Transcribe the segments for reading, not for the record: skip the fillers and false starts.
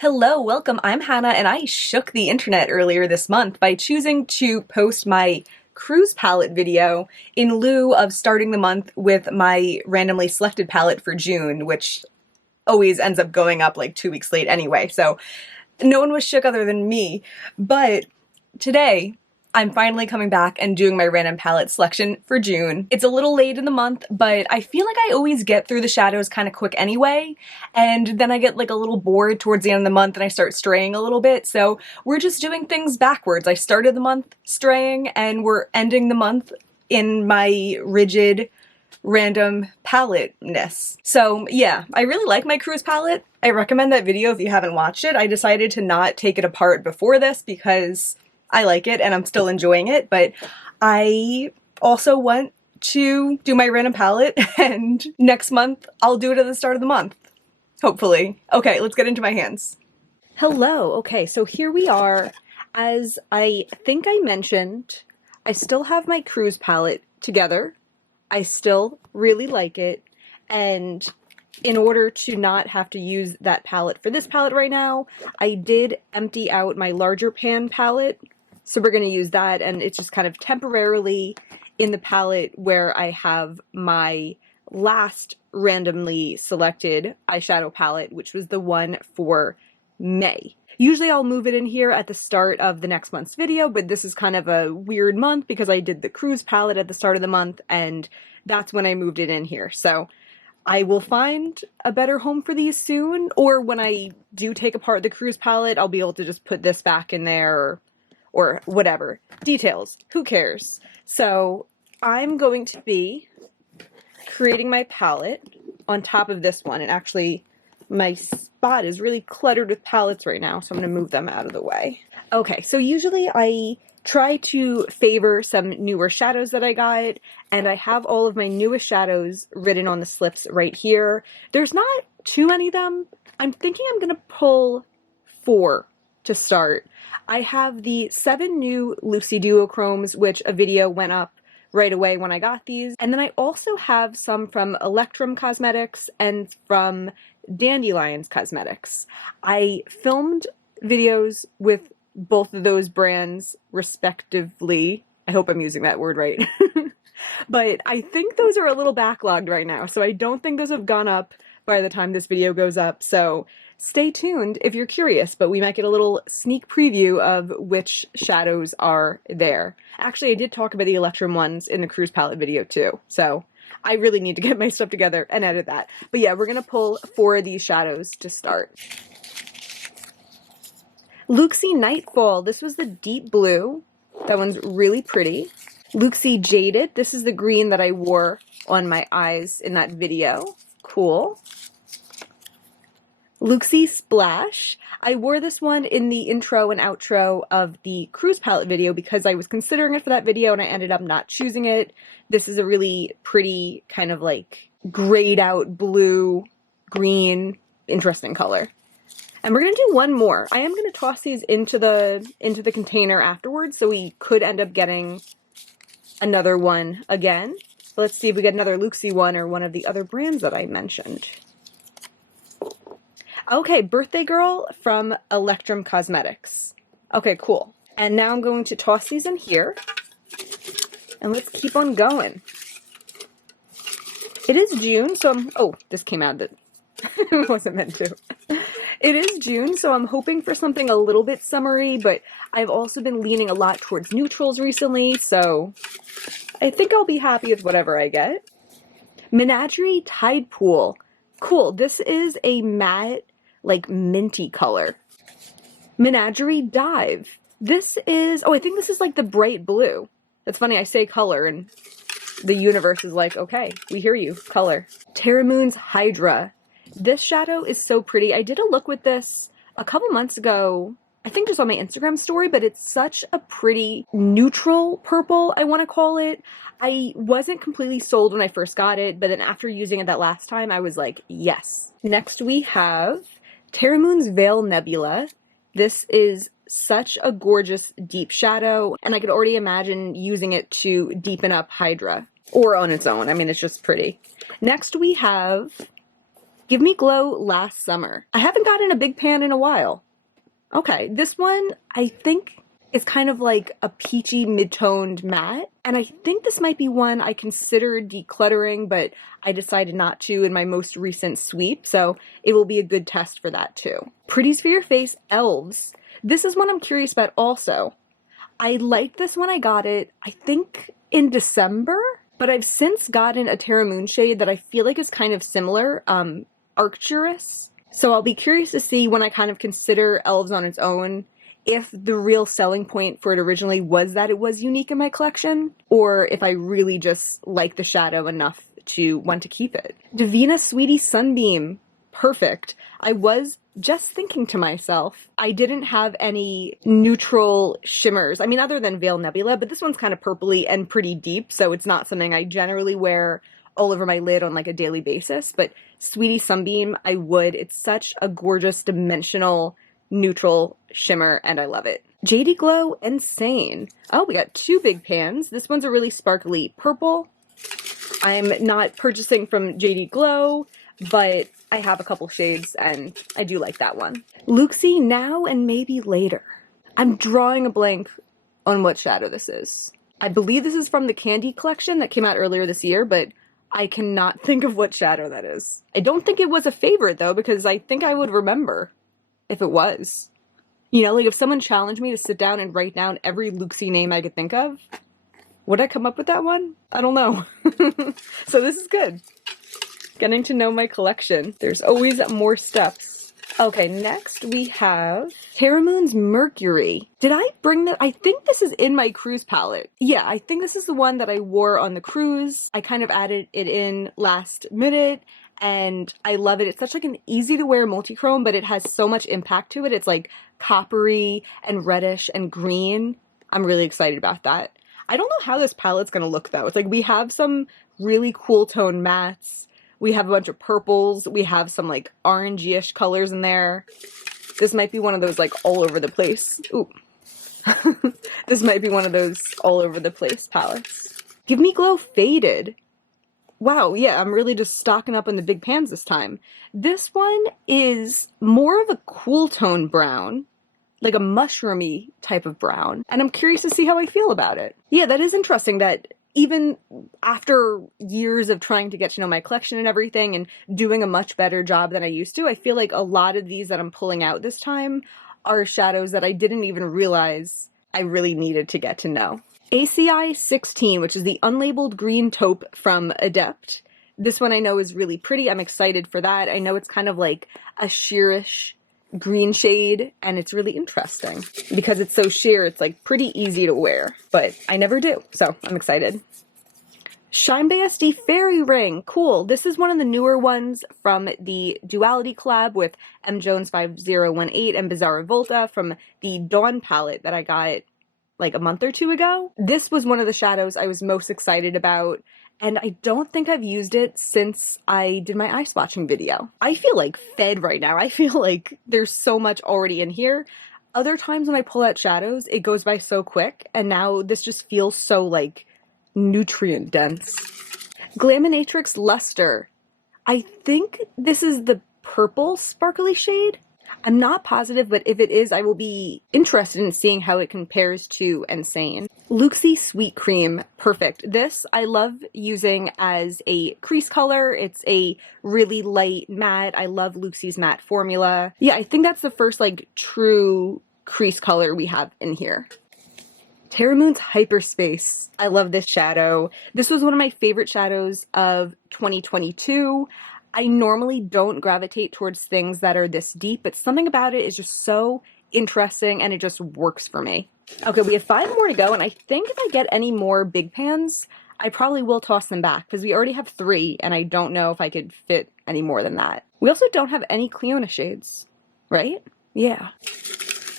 Hello, welcome. I'm Hannah, and I shook the internet earlier this month by choosing to post my cruise palette video in lieu of starting the month with my randomly selected palette for June, which always ends up going up like 2 weeks late anyway, so no one was shook other than me. But today, I'm finally coming back and doing my random palette selection for June. It's a little late in the month, but I feel like I always get through the shadows kind of quick anyway, and then I get like a little bored towards the end of the month and I start straying a little bit, so we're just doing things backwards. I started the month straying and we're ending the month in my rigid random palette-ness. So yeah, I really like my cruise palette. I recommend that video if you haven't watched it. I decided to not take it apart before this because I like it and I'm still enjoying it, but I also want to do my random palette, and next month I'll do it at the start of the month, hopefully. Okay, let's get into my hands. Hello, okay, so here we are. As I think I mentioned, I still have my cruise palette together. I still really like it, and in order to not have to use that palette for this palette right now, I did empty out my larger pan palette. So we're going to use that, and it's just kind of temporarily in the palette where I have my last randomly selected eyeshadow palette, which was the one for May. Usually I'll move it in here at the start of the next month's video, but this is kind of a weird month because I did the cruise palette at the start of the month, and that's when I moved it in here. So I will find a better home for these soon, or when I do take apart the cruise palette, I'll be able to just put this back in there, or whatever. Details, who cares? So I'm going to be creating my palette on top of this one, and actually my spot is really cluttered with palettes right now, so I'm going to move them out of the way. Okay, so usually I try to favor some newer shadows that I got, and I have all of my newest shadows written on the slips right here. There's not too many of them. I'm thinking I'm going to pull 4 to start. I have the 7 new Lucy Duochromes, which a video went up right away when I got these. And then I also have some from Electrum Cosmetics and from Dandelions Cosmetics. I filmed videos with both of those brands respectively. I hope I'm using that word right. But I think those are a little backlogged right now, so I don't think those have gone up by the time this video goes up. So stay tuned if you're curious, but we might get a little sneak preview of which shadows are there. Actually, I did talk about the Electrum ones in the cruise palette video too, so I really need to get my stuff together and edit that. But yeah, we're gonna pull 4 of these shadows to start. Luxie Nightfall, this was the deep blue. That one's really pretty. Luxie Jaded, this is the green that I wore on my eyes in that video. Cool. Luxie Splash. I wore this one in the intro and outro of the cruise palette video because I was considering it for that video and I ended up not choosing it. This is a really pretty kind of like grayed out blue, green, interesting color. And we're going to do one more. I am going to toss these into the container afterwards, so we could end up getting another one again. But let's see if we get another Luxie one or one of the other brands that I mentioned. Okay, Birthday Girl from Electrum Cosmetics. Okay, cool. And now I'm going to toss these in here. And let's keep on going. It is June, so oh, this came out that it wasn't meant to. It is June, so I'm hoping for something a little bit summery, but I've also been leaning a lot towards neutrals recently, so I think I'll be happy with whatever I get. Menagerie Tide Pool. Cool, this is a matte, like minty color. Menagerie Dive. This is, oh, I think this is like the bright blue. That's funny, I say color and the universe is like, okay, we hear you, color. Terra Moon's Hydra. This shadow is so pretty. I did a look with this a couple months ago, I think just on my Instagram story, but it's such a pretty neutral purple, I want to call it. I wasn't completely sold when I first got it, but then after using it that last time, I was like, yes. Next we have Terra Moon's Veil Nebula. This is such a gorgeous deep shadow, and I could already imagine using it to deepen up Hydra, or on its own. I mean, it's just pretty. Next we have Give Me Glow Last Summer. I haven't gotten a big pan in a while. Okay, this one I think is kind of like a peachy mid-toned matte, and I think this might be one I considered decluttering, but I decided not to in my most recent sweep, so it will be a good test for that too. Pretties for Your Face Elves. This is one I'm curious about also. I liked this when I got it, I think in December, but I've since gotten a Terra Moon shade that I feel like is kind of similar, Arcturus. So I'll be curious to see when I kind of consider Elves on its own, if the real selling point for it originally was that it was unique in my collection, or if I really just like the shadow enough to want to keep it. Divina Sweetie Sunbeam. Perfect. I was just thinking to myself, I didn't have any neutral shimmers. I mean, other than Veil Nebula, but this one's kind of purpley and pretty deep, so it's not something I generally wear all over my lid on like a daily basis, but Sweetie Sunbeam, I would. It's such a gorgeous dimensional neutral shimmer, and I love it. JD Glow Insane. Oh, we got two big pans. This one's a really sparkly purple. I'm not purchasing from JD Glow, but I have a couple shades, and I do like that one. Luxie Now and Maybe Later. I'm drawing a blank on what shadow this is. I believe this is from the Candy collection that came out earlier this year, but I cannot think of what shadow that is. I don't think it was a favorite, though, because I think I would remember if it was. You know, like if someone challenged me to sit down and write down every Luxie name I could think of, would I come up with that one? I don't know. So this is good. Getting to know my collection. There's always more steps. Okay, next we have Terra Moon's Mercury. Did I bring that? I think this is in my cruise palette. Yeah, I think this is the one that I wore on the cruise. I kind of added it in last minute, and I love it. It's such like an easy to wear multi-chrome, but it has so much impact to it. It's like coppery and reddish and green. I'm really excited about that. I don't know how this palette's gonna look though. It's like we have some really cool tone mattes. We have a bunch of purples. We have some like orangey-ish colors in there. This might be one of those like all over the place. Ooh. This might be one of those all over the place palettes. Give Me Glow Faded. Wow, yeah, I'm really just stocking up on the big pans this time. This one is more of a cool tone brown, like a mushroomy type of brown, and I'm curious to see how I feel about it. Yeah, that is interesting that even after years of trying to get to know my collection and everything and doing a much better job than I used to, I feel like a lot of these that I'm pulling out this time are shadows that I didn't even realize I really needed to get to know. ACI 16, which is the unlabeled green taupe from Adept. This one I know is really pretty. I'm excited for that. I know it's kind of like a sheerish green shade, and it's really interesting because it's so sheer. It's like pretty easy to wear, but I never do, so I'm excited. Shine Bay SD Fairy Ring. Cool. This is one of the newer ones from the Duality collab with M. Jones 5018 and Bizarra Volta from the Dawn palette that I got like a month or two ago. This was one of the shadows I was most excited about, and I don't think I've used it since I did my eye swatching video. I feel like fed right now. I feel like there's so much already in here. Other times when I pull out shadows, it goes by so quick, and now this just feels so like nutrient dense. Glaminatrix Luster. I think this is the purple sparkly shade. I'm not positive, but if it is, I will be interested in seeing how it compares to Insane. Luxie Sweet Cream. Perfect. This I love using as a crease color. It's a really light matte. I love Luxie's matte formula. Yeah, I think that's the first like true crease color we have in here. Terra Moon's Hyperspace. I love this shadow. This was one of my favorite shadows of 2022. I normally don't gravitate towards things that are this deep, but something about it is just so interesting and it just works for me. Okay, we have 5 more to go, and I think if I get any more big pans, I probably will toss them back because we already have 3 and I don't know if I could fit any more than that. We also don't have any Cleona shades, right? Yeah.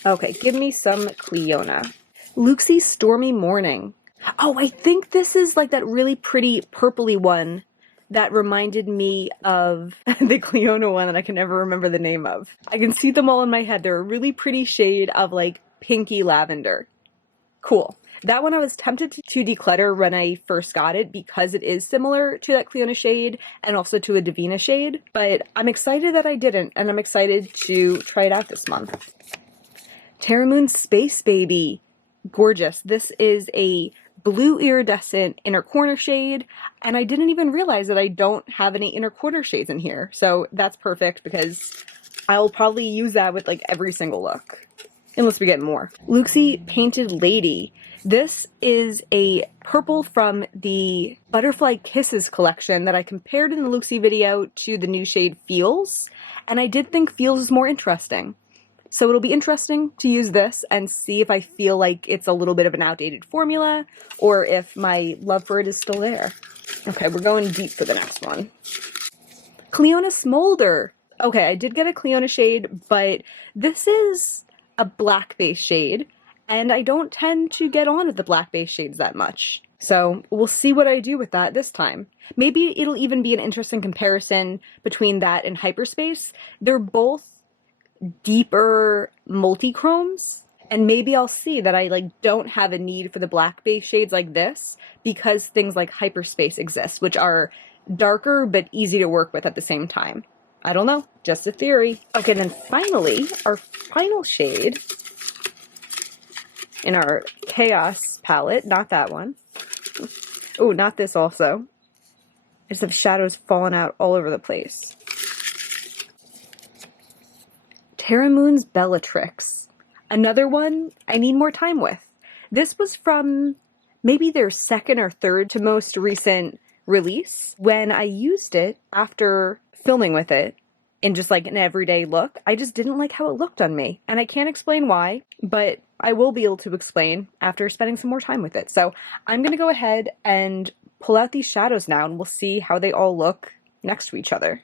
Okay, give me some Cleona. Luxie Stormy Morning. Oh, I think this is like that really pretty purpley one that reminded me of the Cleona one that I can never remember the name of. I can see them all in my head. They're a really pretty shade of like pinky lavender. Cool. That one I was tempted to declutter when I first got it because it is similar to that Cliona shade and also to a Divina shade, but I'm excited that I didn't, and I'm excited to try it out this month. Terramoon Space Baby. Gorgeous. This is a blue iridescent inner corner shade, and I didn't even realize that I don't have any inner corner shades in here, so that's perfect because I'll probably use that with like every single look, unless we get more. Luxie Painted Lady. This is a purple from the Butterfly Kisses collection that I compared in the Luxie video to the new shade Feels, and I did think Feels is more interesting. So it'll be interesting to use this and see if I feel like it's a little bit of an outdated formula or if my love for it is still there. Okay, we're going deep for the next one. Cliona Smolder. Okay, I did get a Cliona shade, but this is a black base shade, and I don't tend to get on with the black base shades that much. So we'll see what I do with that this time. Maybe it'll even be an interesting comparison between that and Hyperspace. They're both deeper multi-chromes, and maybe I'll see that I like don't have a need for the black base shades like this because things like Hyperspace exist, which are darker but easy to work with at the same time. I don't know, just a theory. Okay, then finally, our final shade in our Chaos palette, not that one. Oh, not this also. I just have shadows falling out all over the place. Terramoon's Bellatrix. Another one I need more time with. This was from maybe their second or third to most recent release. When I used it after filming with it in just like an everyday look, I just didn't like how it looked on me. And I can't explain why, but I will be able to explain after spending some more time with it. So I'm going to go ahead and pull out these shadows now and we'll see how they all look next to each other.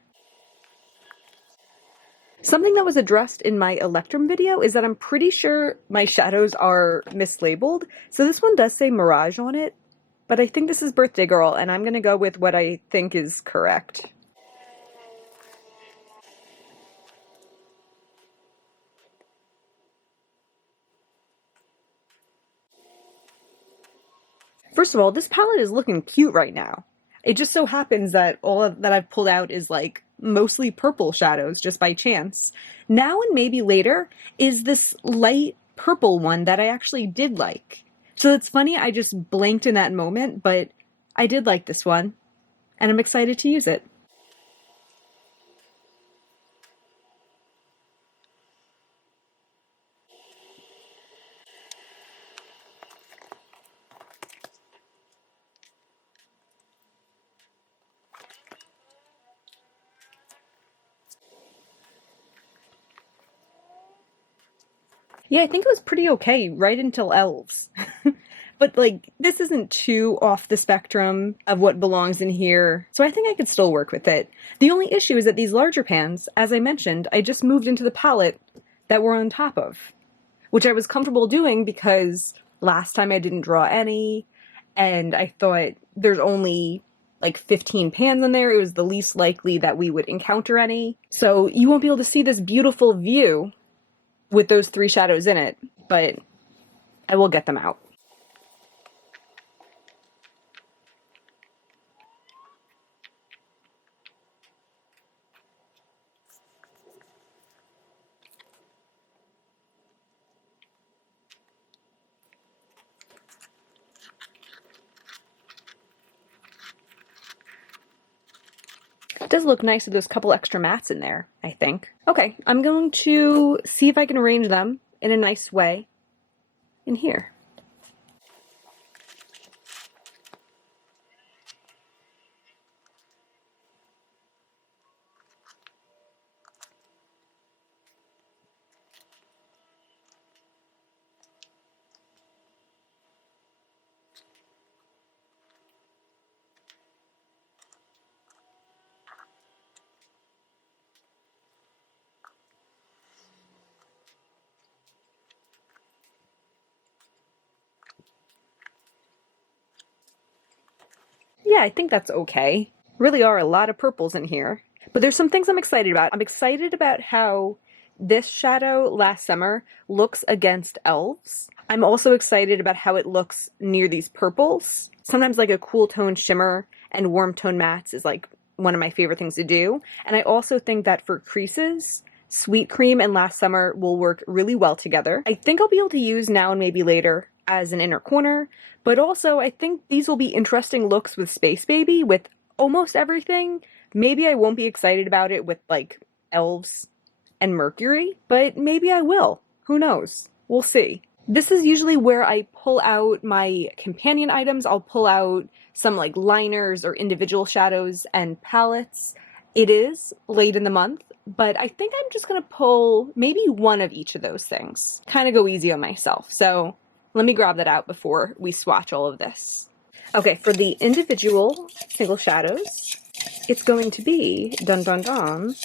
Something that was addressed in my Electrum video is that I'm pretty sure my shadows are mislabeled. So this one does say Mirage on it, but I think this is Birthday Girl, and I'm going to go with what I think is correct. First of all, this palette is looking cute right now. It just so happens that all that I've pulled out is like mostly purple shadows just by chance. Now and maybe later is this light purple one that I actually did like. So it's funny, I just blanked in that moment, but I did like this one, and I'm excited to use it. Yeah, I think it was pretty okay right until Elves. But like, this isn't too off the spectrum of what belongs in here, so I think I could still work with it. The only issue is that these larger pans, as I mentioned, I just moved into the palette that we're on top of, which I was comfortable doing because last time I didn't draw any, and I thought there's only like 15 pans in there. It was the least likely that we would encounter any. So you won't be able to see this beautiful view with those three shadows in it, but I will get them out. It does look nice with those couple extra mats in there, I think. Okay, I'm going to see if I can arrange them in a nice way in here. Yeah, I think that's okay. Really are a lot of purples in here. But there's some things I'm excited about. I'm excited about how this shadow last summer looks against elves. I'm also excited about how it looks near these purples. Sometimes like a cool tone shimmer and warm tone mattes is like one of my favorite things to do. And I also think that for creases, Sweet Cream and Last Summer will work really well together. I think I'll be able to use Now and Maybe Later as an inner corner, but also I think these will be interesting looks with Space Baby with almost everything. Maybe I won't be excited about it with like elves and Mercury, but maybe I will. Who knows? We'll see. This is usually where I pull out my companion items. I'll pull out some like liners or individual shadows and palettes. It is late in the month, but I think I'm just gonna pull maybe one of each of those things. Kind of go easy on myself. So let me grab that out before we swatch all of this. Okay, for the individual single shadows, it's going to be, dun dun dun,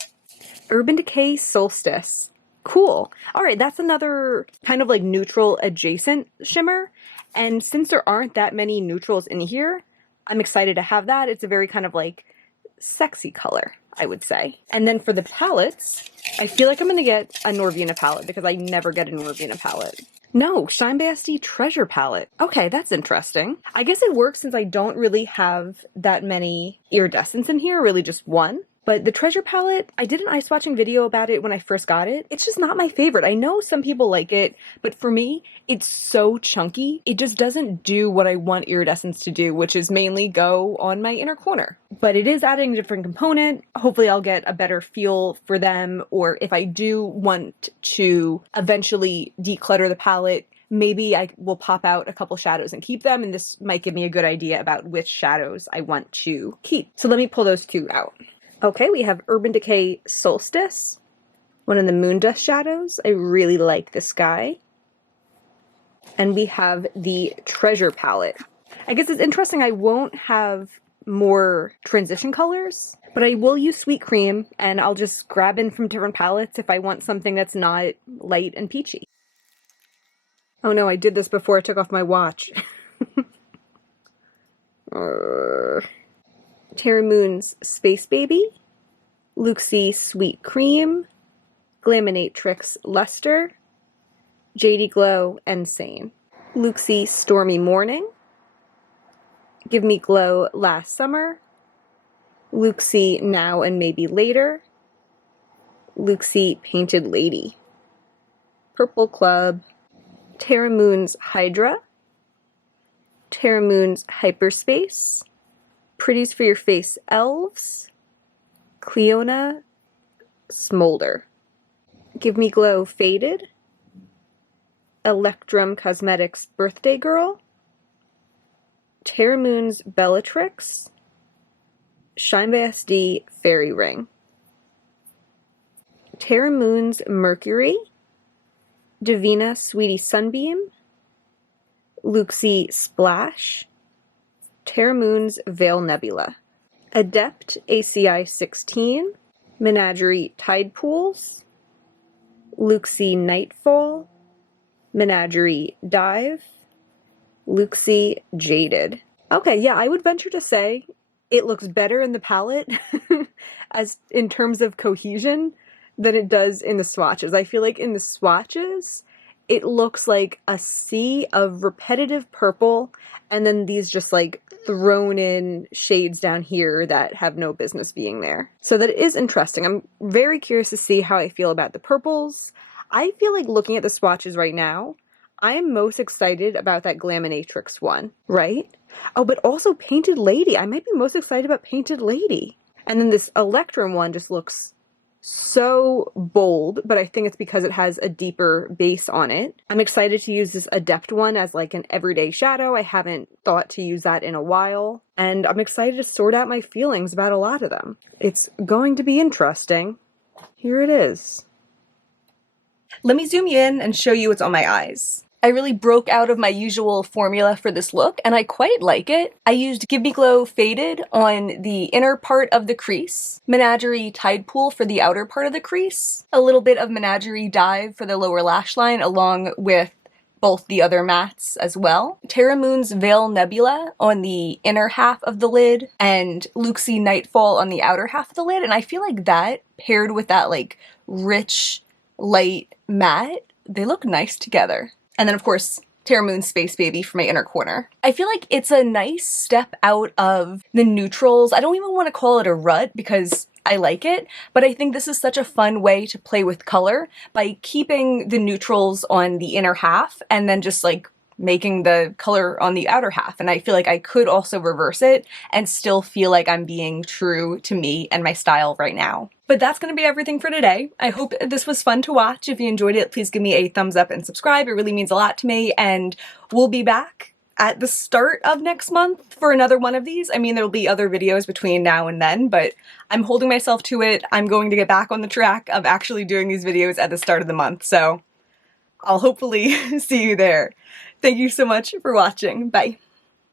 Urban Decay Solstice. Cool. All right, that's another kind of like neutral adjacent shimmer. And since there aren't that many neutrals in here, I'm excited to have that. It's a very kind of like sexy color, I would say. And then for the palettes, I feel like I'm going to get a Norvina palette because I never get a Norvina palette. No, Shine by SD Treasure palette. Okay, that's interesting. I guess it works since I don't really have that many iridescents in here, really just one. But the Treasure palette, I did an eye swatching video about it when I first got it. It's just not my favorite. I know some people like it, but for me, it's so chunky. It just doesn't do what I want iridescents to do, which is mainly go on my inner corner. But it is adding a different component. Hopefully I'll get a better feel for them, or if I do want to eventually declutter the palette, maybe I will pop out a couple shadows and keep them, and this might give me a good idea about which shadows I want to keep. So let me pull those two out. Okay, we have Urban Decay Solstice, one of the moon dust shadows. I really like this guy. And we have the Treasure palette. I guess it's interesting I won't have more transition colors, but I will use Sweet Cream, and I'll just grab in from different palettes if I want something that's not light and peachy. Oh no, I did this before I took off my watch. Terra Moon's Space Baby, Luxie Sweet Cream, Glaminatrix Luster, JD Glow Insane, Luxie Stormy Morning, Give Me Glow Last Summer, Luxie Now and Maybe Later, Luxie Painted Lady, Purple Club, Terra Moon's Hydra, Terra Moon's Hyperspace, Pretties for Your Face Elves, Cleona Smolder, Give Me Glow Faded, Electrum Cosmetics Birthday Girl, Terra Moon's Bellatrix, Shine by SD Fairy Ring, Terra Moon's Mercury, Divina Sweetie Sunbeam, Luxie Splash, Terra Moon's Veil Nebula, Adept ACI 16, Menagerie Tide Pools, Luxie Nightfall, Menagerie Dive, Luxie Jaded. Okay, yeah, I would venture to say it looks better in the palette as in terms of cohesion than it does in the swatches. I feel like in the swatches, it looks like a sea of repetitive purple and then these just like thrown in shades down here that have no business being there. So that is interesting. I'm very curious to see how I feel about the purples. I feel like looking at the swatches right now, I'm most excited about that Glaminatrix one, right? Oh, but also Painted Lady. I might be most excited about Painted Lady. And then this Electrum one just looks so bold, but I think it's because it has a deeper base on it. I'm excited to use this Adept one as like an everyday shadow. I haven't thought to use that in a while, and I'm excited to sort out my feelings about a lot of them. It's going to be interesting. Here it is. Let me zoom you in and show you what's on my eyes. I really broke out of my usual formula for this look, and I quite like it. I used Give Me Glow Faded on the inner part of the crease, Menagerie Tide Pool for the outer part of the crease, a little bit of Menagerie Dive for the lower lash line, along with both the other mattes as well. Terra Moon's Veil Nebula on the inner half of the lid, and Luxie Nightfall on the outer half of the lid, and I feel like that, paired with that like rich light matte, they look nice together. And then of course, Terra Moon Space Baby for my inner corner. I feel like it's a nice step out of the neutrals. I don't even want to call it a rut because I like it, but I think this is such a fun way to play with color by keeping the neutrals on the inner half and then just like making the color on the outer half. And I feel like I could also reverse it and still feel like I'm being true to me and my style right now. But that's going to be everything for today. I hope this was fun to watch. If you enjoyed it, please give me a thumbs up and subscribe. It really means a lot to me, and we'll be back at the start of next month for another one of these. I mean, there'll be other videos between now and then, but I'm holding myself to it. I'm going to get back on the track of actually doing these videos at the start of the month, so I'll hopefully see you there. Thank you so much for watching. Bye.